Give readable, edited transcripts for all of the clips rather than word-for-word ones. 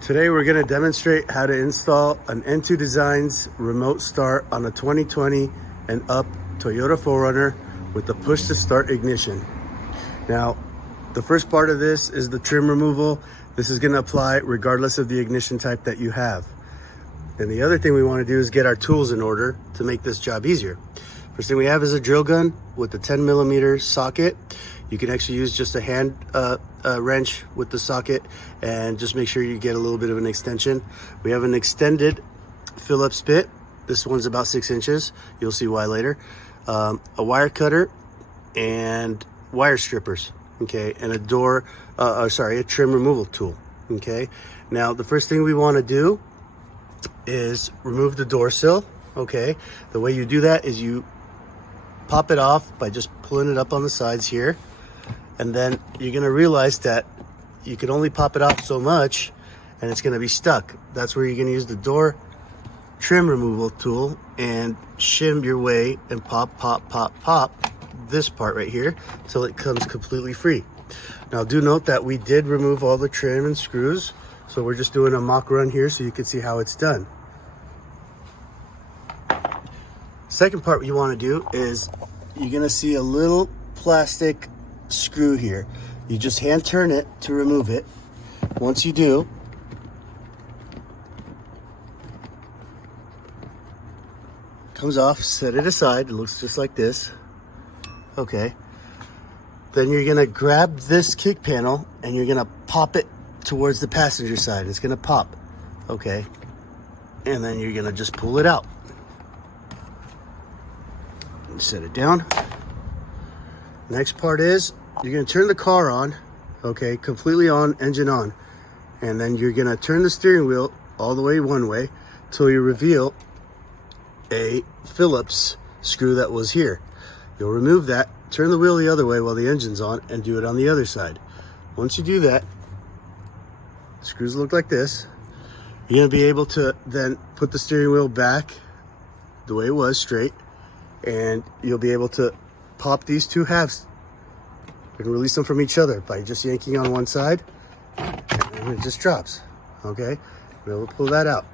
Today we're going to demonstrate how to install an N2 Designs remote start on a 2020 and up Toyota 4Runner with the push to start ignition. Now, the first part of this is the trim removal. This is going to apply regardless of the ignition type that you have. And the other thing we want to do is get our tools in order to make this job easier. First thing we have is a drill gun with a 10mm socket. You can actually use just a hand wrench with the socket and just make sure you get a little bit of an extension. We have an extended Phillips bit. This one's about 6 inches. You'll see why later. A wire cutter and wire strippers, okay, and a trim removal tool, okay. Now, the first thing we want to do is remove the door sill, okay. The way you do that is you pop it off by just pulling it up on the sides here. And then you're gonna realize that you can only pop it off so much and it's gonna be stuck. That's where you're gonna use the door trim removal tool and shim your way and pop this part right here till it comes completely free. Now do note that we did remove all the trim and screws, so we're just doing a mock run here so you can see how it's done. Second part you wanna do is you're gonna see a little plastic screw here. You just hand turn it to remove it. Once you do, comes off, set it aside. It looks just like this. Okay. Then you're gonna grab this kick panel and you're gonna pop it towards the passenger side. It's gonna pop. Okay. And then you're gonna just pull it out. Set it down. Next part is you're gonna turn the car on, okay, completely on, engine on. And then you're gonna turn the steering wheel all the way one way till you reveal a Phillips screw that was here. You'll remove that, turn the wheel the other way while the engine's on, and do it on the other side. Once you do that, the screws look like this. You're gonna be able to then put the steering wheel back the way it was, straight, and you'll be able to pop these two halves and release them from each other by just yanking on one side, and it just drops. Okay, we'll pull that out.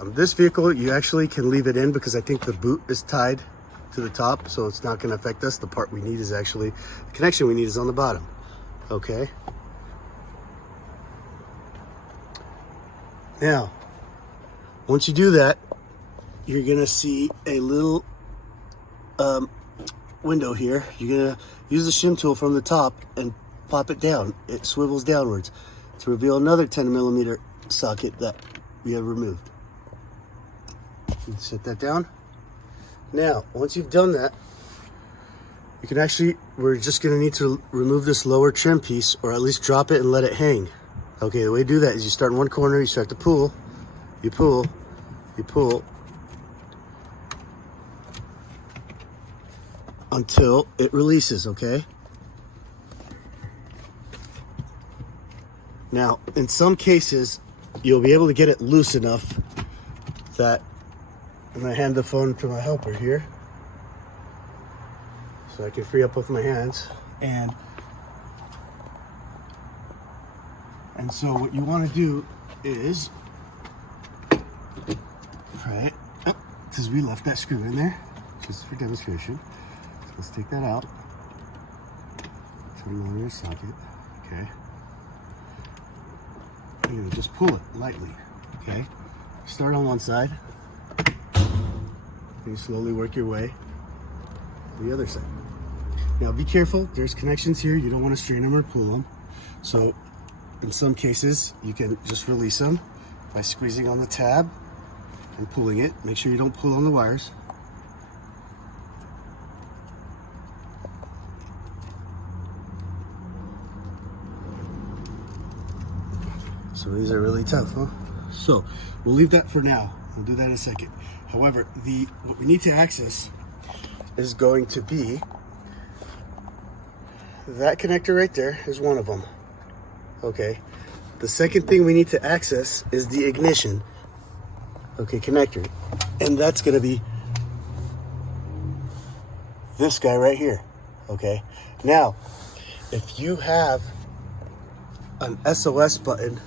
On this vehicle, you actually can leave it in because I think the boot is tied to the top, so it's not going to affect us. The part we need is actually, the connection we need is on the bottom. Okay. Now, once you do that, you're gonna see a little window here. You're gonna use the shim tool from the top and pop it down. It swivels downwards to reveal another 10mm socket that we have removed. Set that down. Now, once you've done that, you can actually, we're just gonna need to remove this lower trim piece, or at least drop it and let it hang. Okay, the way to do that is you start in one corner, you start to pull, you pull, you pull, until it releases, okay? Now, in some cases, you'll be able to get it loose enough that, I'm gonna hand the phone to my helper here so I can free up both my hands. And so what you wanna do is, right, because we left that screw in there, just for demonstration. Let's take that out. Turn it on your socket. Okay. You're gonna just pull it lightly. Okay. Start on one side. And you slowly work your way to the other side. Now be careful. There's connections here. You don't want to strain them or pull them. So in some cases, you can just release them by squeezing on the tab and pulling it. Make sure you don't pull on the wires. Some of these are really tough, huh? So we'll leave that for now. We'll do that in a second. However, what we need to access is going to be that connector right there is one of them. Okay. The second thing we need to access is the ignition, okay, connector. And that's going to be this guy right here. Okay, now if you have an SOS button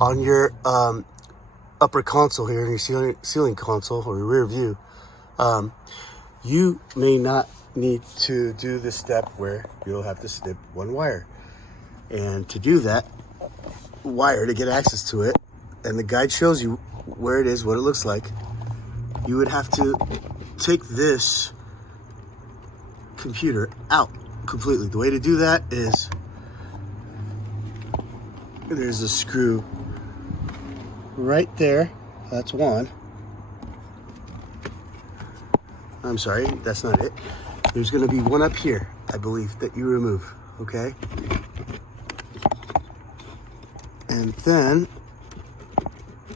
on your upper console here in your ceiling console or your rear view, you may not need to do the step where you'll have to snip one wire. And to do that wire, to get access to it, and the guide shows you where it is, what it looks like, you would have to take this computer out completely. The way to do that is there's a screw right there. That's one. I'm sorry, that's not it. There's going to be one up here, I believe, that you remove. Okay, and then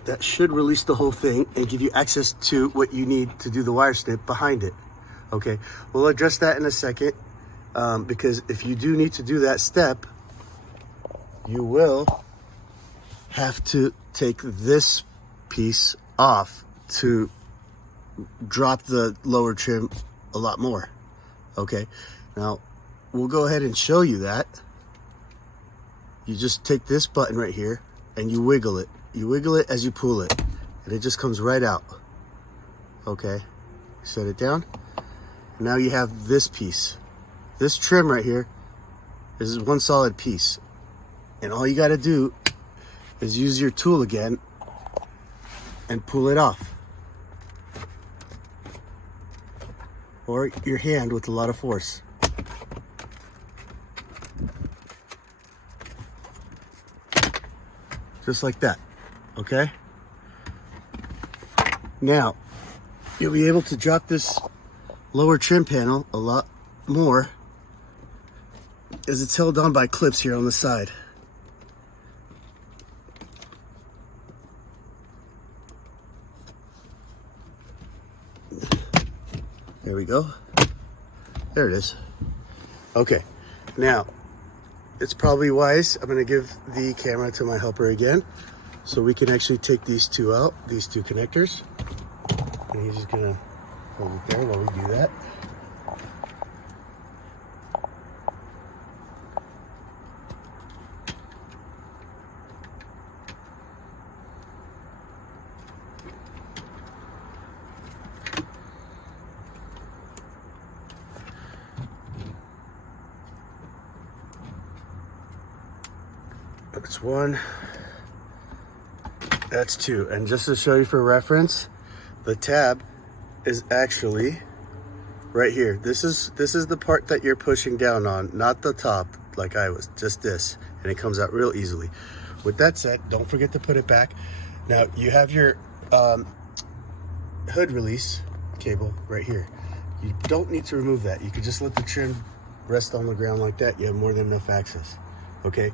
that should release the whole thing and give you access to what you need to do the wire snip behind it. Okay, we'll address that in a second, because if you do need to do that step, you will have to take this piece off to drop the lower trim a lot more. Okay, now we'll go ahead and show you that. You just take this button right here and you wiggle it. You wiggle it as you pull it, and it just comes right out. Okay, set it down. Now you have this piece. This trim right here is one solid piece, and all you got to do is use your tool again and pull it off, or your hand with a lot of force. Just like that. Okay, now you'll be able to drop this lower trim panel a lot more, as it's held on by clips here on the side. There we go. There it is. Okay, now it's probably wise, I'm going to give the camera to my helper again so we can actually take these two out, these two connectors, and he's just going to hold it there while we do that. That's one, that's two. And just to show you for reference, the tab is actually right here. This is the part that you're pushing down on, not the top like I was, just this, and it comes out real easily. With that said, don't forget to put it back. Now you have your hood release cable right here. You don't need to remove that. You could just let the trim rest on the ground like that. You have more than enough access. Okay,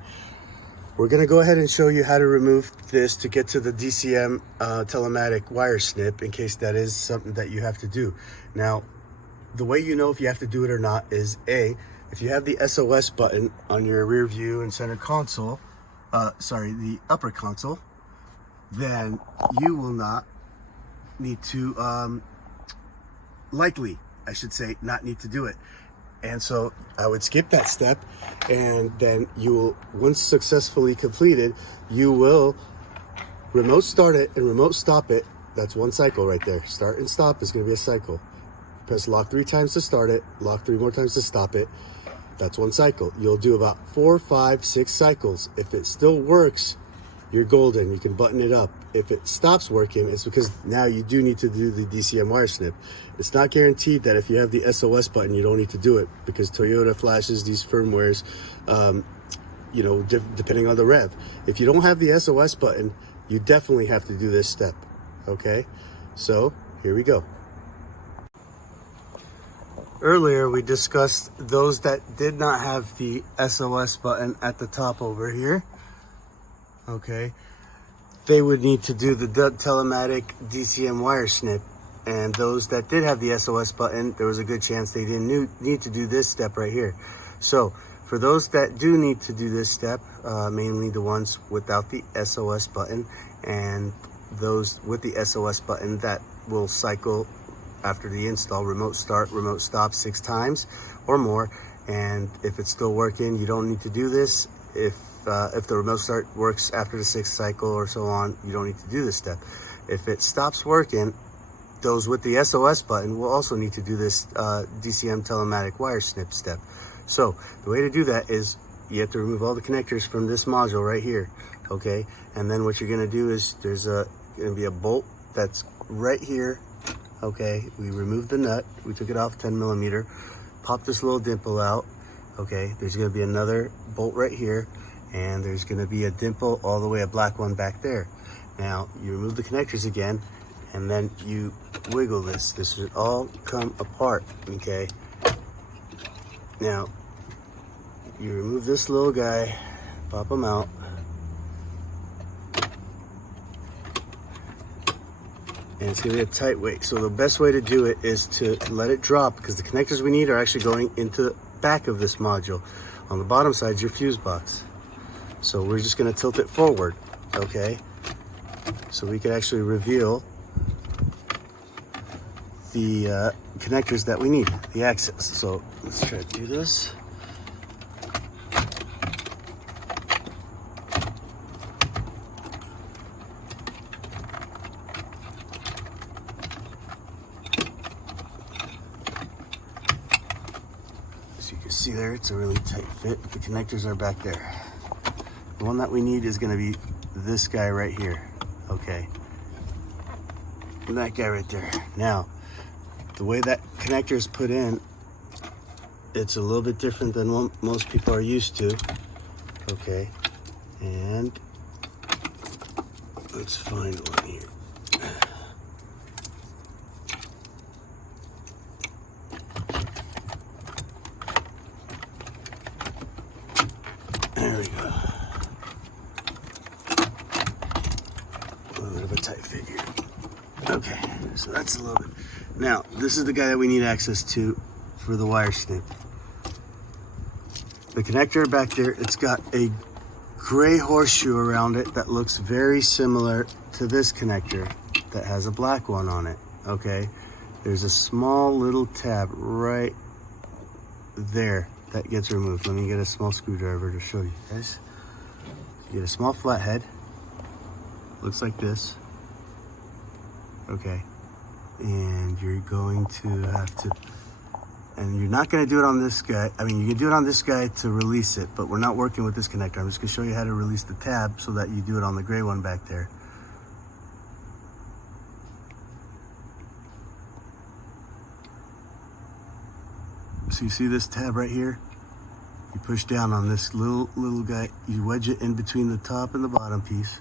we're gonna go ahead and show you how to remove this to get to the DCM telematic wire snip, in case that is something that you have to do. Now, the way you know if you have to do it or not is if you have the SOS button on your rear view and center console, the upper console, then you will not need to, likely, I should say, not need to do it. And so I would skip that step, and then you will, once successfully completed, you will remote start it and remote stop it. That's one cycle right there. Start and stop is going to be a cycle. Press lock 3 times to start it, lock 3 more times to stop it. That's one cycle. You'll do about 4, 5, 6 cycles. If it still works, you're golden. You can button it up. If it stops working, it's because now you do need to do the DCM wire snip. It's not guaranteed that if you have the SOS button, you don't need to do it, because Toyota flashes these firmwares, depending on the rev. If you don't have the SOS button, you definitely have to do this step. Okay, so here we go. Earlier, we discussed those that did not have the SOS button at the top over here. Okay, they would need to do the telematic DCM wire snip. And those that did have the SOS button, there was a good chance they didn't need to do this step right here. So for those that do need to do this step, mainly the ones without the SOS button, and those with the SOS button that will cycle after the install, remote start, remote stop 6 times or more. And if it's still working, you don't need to do this. If the remote start works after the 6th cycle or so on, you don't need to do this step. If it stops working, those with the SOS button will also need to do this DCM telematic wire snip step. So the way to do that is you have to remove all the connectors from this module right here, okay? And then what you're gonna do is there's gonna be a bolt that's right here, okay? We removed the nut, we took it off 10 millimeter, pop this little dimple out, okay? There's gonna be another bolt right here, and there's gonna be a dimple all the way, a black one back there. Now, you remove the connectors again, and then you wiggle this. This should all come apart, okay? Now, you remove this little guy, pop him out. And it's gonna be a tight weight. So the best way to do it is to let it drop, because the connectors we need are actually going into the back of this module. On the bottom side is your fuse box. So we're just gonna tilt it forward, okay? So we can actually reveal the connectors that we need, the access. So let's try to do this. As you can see there, it's a really tight fit. The connectors are back there. The one that we need is gonna be this guy right here, okay? And that guy right there. Now, the way that connector is put in, it's a little bit different than what most people are used to, okay? And let's find one here. There we go. A little bit of a tight fit here. Okay, so that's a little bit. Now, this is the guy that we need access to for the wire snip. The connector back there, it's got a gray horseshoe around it that looks very similar to this connector that has a black one on it, okay? There's a small little tab right there that gets removed. Let me get a small screwdriver to show you guys. You get a small flathead, looks like this, okay? And you're going to have to, and you're not going to do it on this guy. I mean, you can do it on this guy to release it, but we're not working with this connector. I'm just going to show you how to release the tab so that you do it on the gray one back there. So you see this tab right here? You push down on this little guy. You wedge it in between the top and the bottom piece.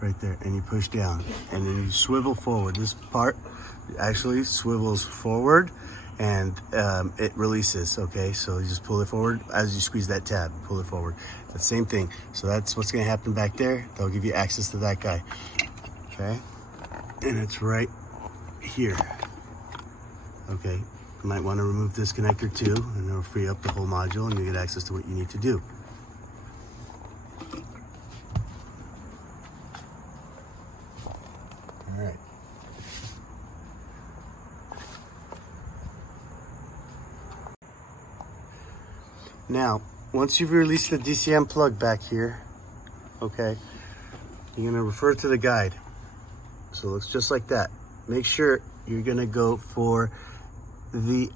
Right there, and you push down, and then you swivel forward. This part actually swivels forward, and it releases, okay? So you just pull it forward as you squeeze that tab, pull it forward. The same thing. So that's what's gonna happen back there. That'll give you access to that guy, okay? And it's right here, okay? You might wanna remove this connector too, and it'll free up the whole module, and you get access to what you need to do. All right. Now, once you've released the DCM plug back here, okay, you're gonna refer to the guide. So it looks just like that. Make sure you're gonna go for the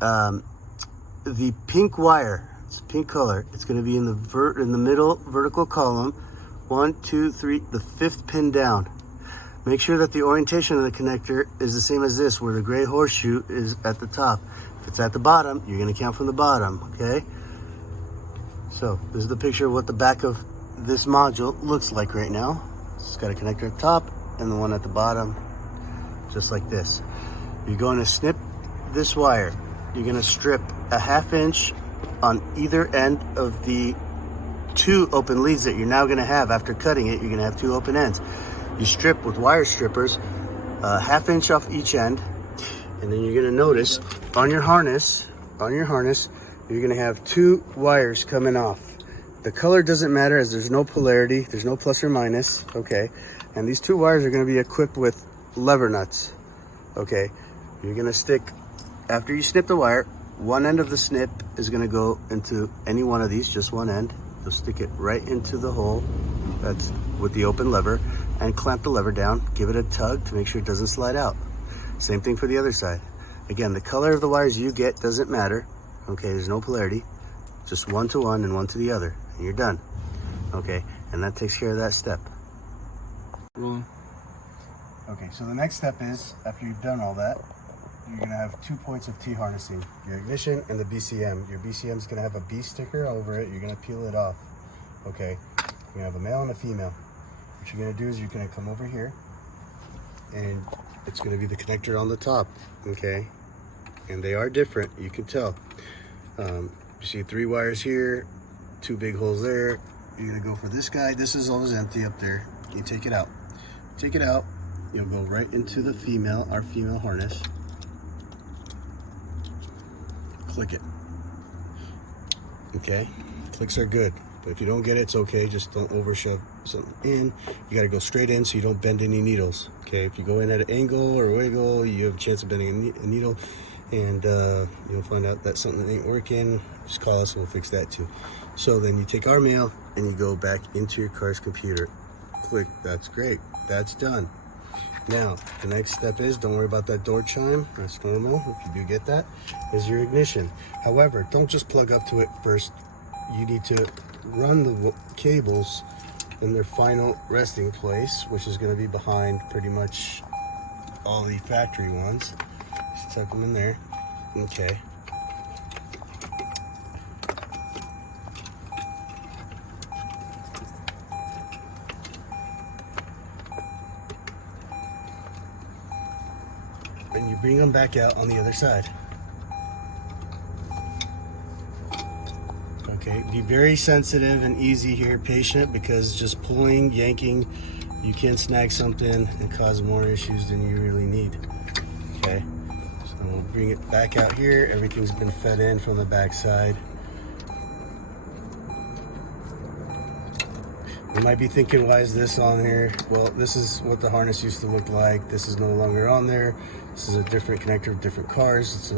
pink wire. It's pink color. It's gonna be in the middle vertical column. 1, 2, 3, the 5th pin down. Make sure that the orientation of the connector is the same as this, where the gray horseshoe is at the top. If it's at the bottom, you're gonna count from the bottom, okay? So this is the picture of what the back of this module looks like right now. It's got a connector at the top and the one at the bottom, just like this. You're going to snip this wire. You're gonna strip a 1/2 inch on either end of the 2 open leads that you're now gonna have. After cutting it, you're gonna have 2 open ends. You strip with wire strippers, 1/2 inch off each end, and then you're gonna notice on your harness, you're gonna have 2 wires coming off. the color doesn't matter as there's no polarity, there's no plus or minus, okay? And these two wires are gonna be equipped with lever nuts, okay? You're gonna stick, after you snip the wire, one end of the snip is gonna go into any one of these, just one end. You'll stick it right into the hole that's with the open lever and clamp the lever down, give it a tug to make sure it doesn't slide out. Same thing for the other side. Again, the color of the wires you get doesn't matter, okay? There's no polarity, just one to one and one to the other, and you're done, okay? And that takes care of that step. Okay, so the next step is, after you've done all that, you're gonna have 2 points of T-harnessing, your ignition and the BCM. Your BCM is gonna have a B sticker over it. You're gonna peel it off, okay? You're gonna have a male and a female. What you're gonna do is you're gonna come over here and it's gonna be the connector on the top, okay? And they are different, you can tell. You see 3 wires here, 2 big holes there. You're gonna go for this guy. This is always empty up there. You take it out. Take it out, you'll go right into the female, our female harness. Click it. Okay, clicks are good, but if you don't get it, it's okay. Just don't overshove something in. You got to go straight in so you don't bend any needles. Okay, if you go in at an angle or a wiggle, you have a chance of bending a needle, and you'll find out that something ain't working. Just call us and we'll fix that too. So then you take our mail and you go back into your car's computer. Click. That's great. That's done. Now, the next step is, don't worry about that door chime. That's normal. If you do get that, is your ignition. However, don't just plug up to it first. You need to run the cables in their final resting place, which is going to be behind pretty much all the factory ones. Just tuck them in there. Okay. And you bring them back out on the other side. Okay, be very sensitive and easy here, patient, because just pulling, yanking, you can snag something and cause more issues than you really need. Okay, so we'll bring it back out here. Everything's been fed in from the back side. You might be thinking, why is this on here? Well, this is what the harness used to look like. This is no longer on there. This is a different connector of different cars.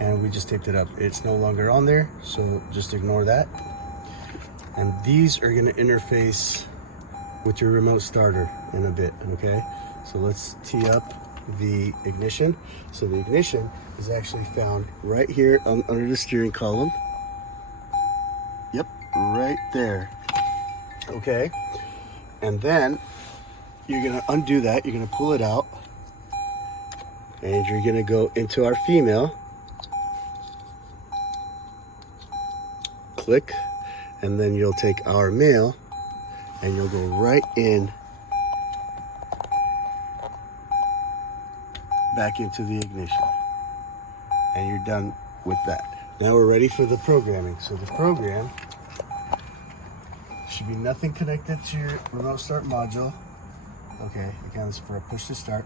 And we just taped it up. It's no longer on there, so just ignore that. And these are gonna interface with your remote starter in a bit, okay? So let's tee up the ignition. So the ignition is actually found right here under the steering column. Yep, right there. Okay, and then you're gonna undo that. You're gonna pull it out, and you're gonna go into our female. Click, and then you'll take our male, and you'll go right in, back into the ignition, and you're done with that. Now we're ready for the programming. So the program should be nothing connected to your remote start module. Okay, again, it's for a push to start.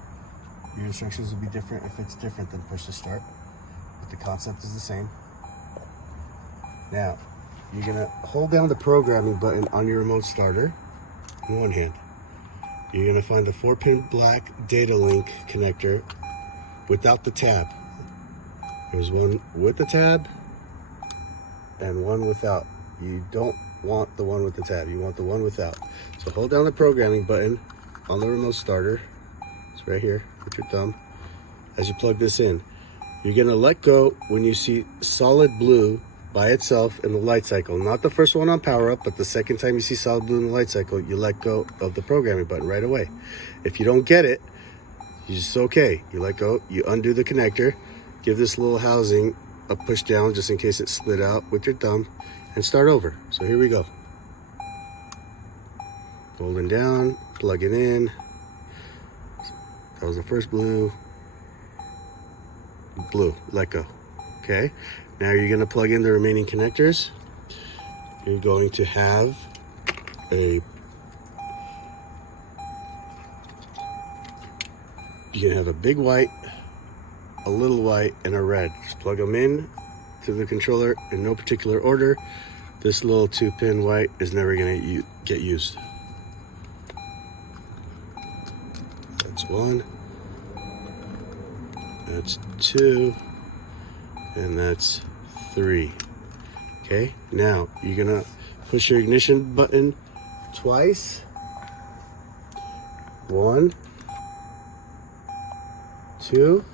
Your instructions will be different if it's different than push to start, but the concept is the same. Now, you're gonna hold down the programming button on your remote starter in one hand. You're gonna find the 4-pin black data link connector without the tab. There's one with the tab and one without. You don't want the one with the tab, you want the one without. So hold down the programming button on the remote starter. It's right here with your thumb. As you plug this in, you're gonna let go when you see solid blue by itself in the light cycle. Not the first one on power up, but the second time you see solid blue in the light cycle, you let go of the programming button right away. If you don't get it, you just okay. You let go, you undo the connector, give this little housing a push down just in case it slid out with your thumb, and start over. So here we go. Holding down, plugging in. That was the first blue. Blue, let go. Okay, now you're gonna plug in the remaining connectors. You're going to have you're gonna have a big white, a little white, and a red. Just plug them in to the controller in no particular order. this little 2-pin white is never gonna get used. That's 1, that's 2, and that's 3. Okay, now you're gonna push your ignition button twice. 1, 2.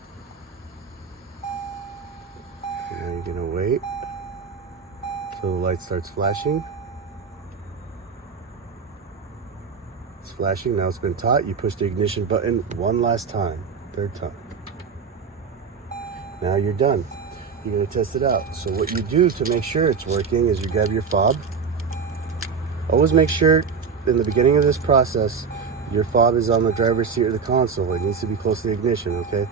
Now you're gonna wait till the light starts flashing. It's flashing, now it's been taught. You push the ignition button one last time, 3rd time. Now you're done. You're gonna test it out. So what you do to make sure it's working is you grab your fob. Always make sure in the beginning of this process, your fob is on the driver's seat or the console. It needs to be close to the ignition, okay?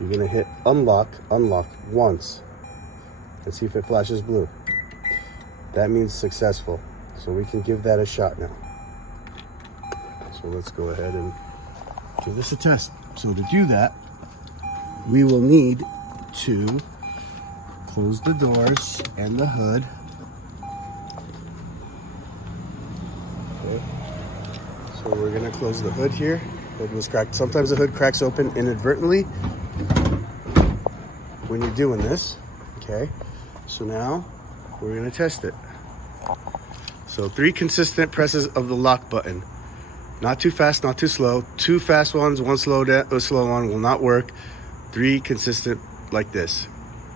You're gonna hit unlock once and see if it flashes blue. That means successful. So we can give that a shot now. So let's go ahead and give this a test. So to do that, we will need to close the doors and the hood. Okay. So we're gonna close the hood here. Hood was cracked. Sometimes the hood cracks open inadvertently when you're doing this. Okay. So now we're gonna test it. So 3 consistent presses of the lock button. Not too fast, not too slow. 2 fast ones, 1 slow one will not work. 3 consistent like this.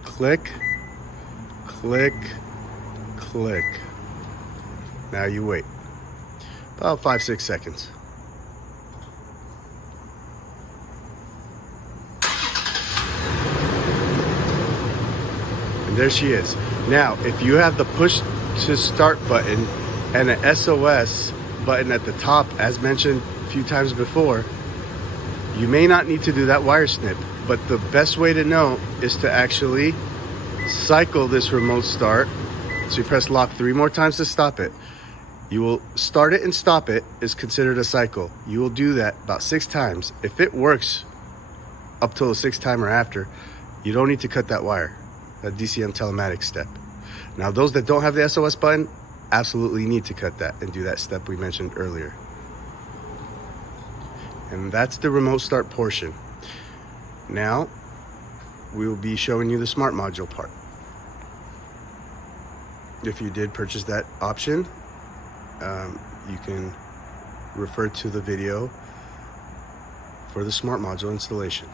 Click, click, click. Now you wait. About 5-6 seconds. And there she is. Now, if you have the push to start button and an SOS button at the top, as mentioned a few times before, you may not need to do that wire snip, but the best way to know is to actually cycle this remote start. So you press lock 3 more times to stop it. You will start it and stop it is considered a cycle. You will do that about 6 times. If it works up till the 6th time or after, you don't need to cut that wire, that DCM telematics step. Now those that don't have the SOS button absolutely need to cut that and do that step we mentioned earlier. And that's the remote start portion. Now we will be showing you the smart module part. If you did purchase that option, you can refer to the video for the smart module installation.